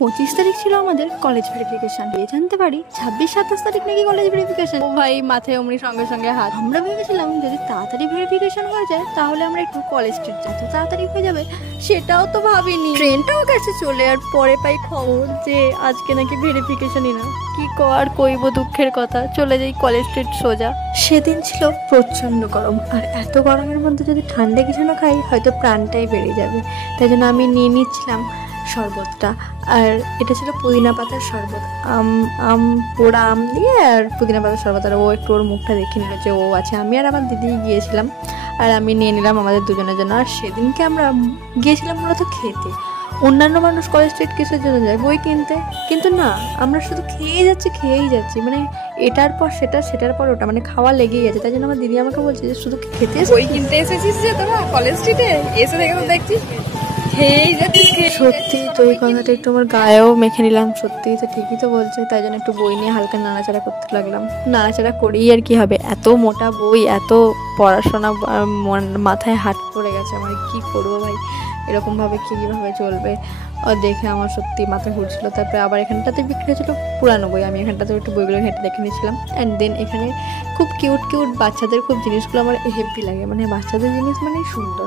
25 তারিখ ছিল আমাদের কলেজ ভেরিফিকেশন। এই জানতে পারি 26-27 তারিখ নাকি কলেজ ভেরিফিকেশন। ও ভাই, মাথায় অমনি সঙ্গে সঙ্গে হাত। আমরা ভেবেছিলাম যদি তাড়াতাড়ি ভেরিফিকেশন হয়ে যায় তাহলে আমরা একটু কলেজ স্ট্রিট যত তাড়াতাড়ি হয়ে যাবে সেটাও তো ভাবিনি। ট্রেনটাও কাছে চলে আর পরে পাই খবর যে আজকে নাকি ভেরিফিকেশনই না। কি আর কইব, দুঃখের কথা। চলে যাই কলেজ স্ট্রিট সোজা। সেদিন ছিল প্রচন্ড গরম, আর এত গরমের মধ্যে যদি ঠান্ডা কিছু না খাই হয়তো প্রাণটাই বেড়ে যাবে। তাই জন্য আমি নিয়ে নিচ্ছিলাম শরবতটা। আর এটা ছিল পুদিনা পাতার শরবত, পোড়া আম দিয়ে আর পুদিনা পাতার শরবত। আর ও একটু ওর মুখটা দেখে নিল যে ও আছে। আমি আর আমার দিদি গিয়েছিলাম, আর আমি নিয়ে নিলাম আমাদের দুজনের জন্য। আর সেদিনকে আমরা গিয়েছিলাম মূলত খেতে। অন্যান্য মানুষ কলেজ স্ট্রিট কিসের জন্য যায়? বই কিনতে। কিন্তু না, আমরা শুধু খেয়েই যাচ্ছি, মানে এটার পর সেটা, সেটার পর ওটা, মানে খাওয়া লেগেই আছে। তাই জন্য আমার দিদি আমাকে বলছে যে শুধু খেতে বই কিনতে এসেছিস যে তোরা কলেজ স্ট্রিটে? এসে দেখে তো দেখছি খেয়েই যাচ্ছিস। সত্যি তো এই কথাটা একটু আমার গায়েও মেখে নিলাম। সত্যি তো ঠিকই তো বলছে। তাই জন্য একটু বই নিয়ে হালকা নাড়াচাড়া করতে লাগলাম। নাড়াচাড়া করেই আর কি হবে, এত মোটা বই, এত পড়াশোনা, মাথায় হাত পড়ে গেছে আমার। কি করবো ভাই, এরকমভাবে কীভাবে চলবে? দেখে আমার সত্যি মাথা ঘুরছিল। তারপরে আবার এখানটাতে বিক্রি হয়েছিল পুরানো বই। আমি এখানটাতে একটু বইগুলো ঘেঁটে দেখে নিয়েছিলাম। অ্যান্ড দেন এখানে খুব কিউট বাচ্চাদের খুব জিনিসগুলো আমার হেভি লাগে, মানে বাচ্চাদের জিনিস মানে সুন্দর।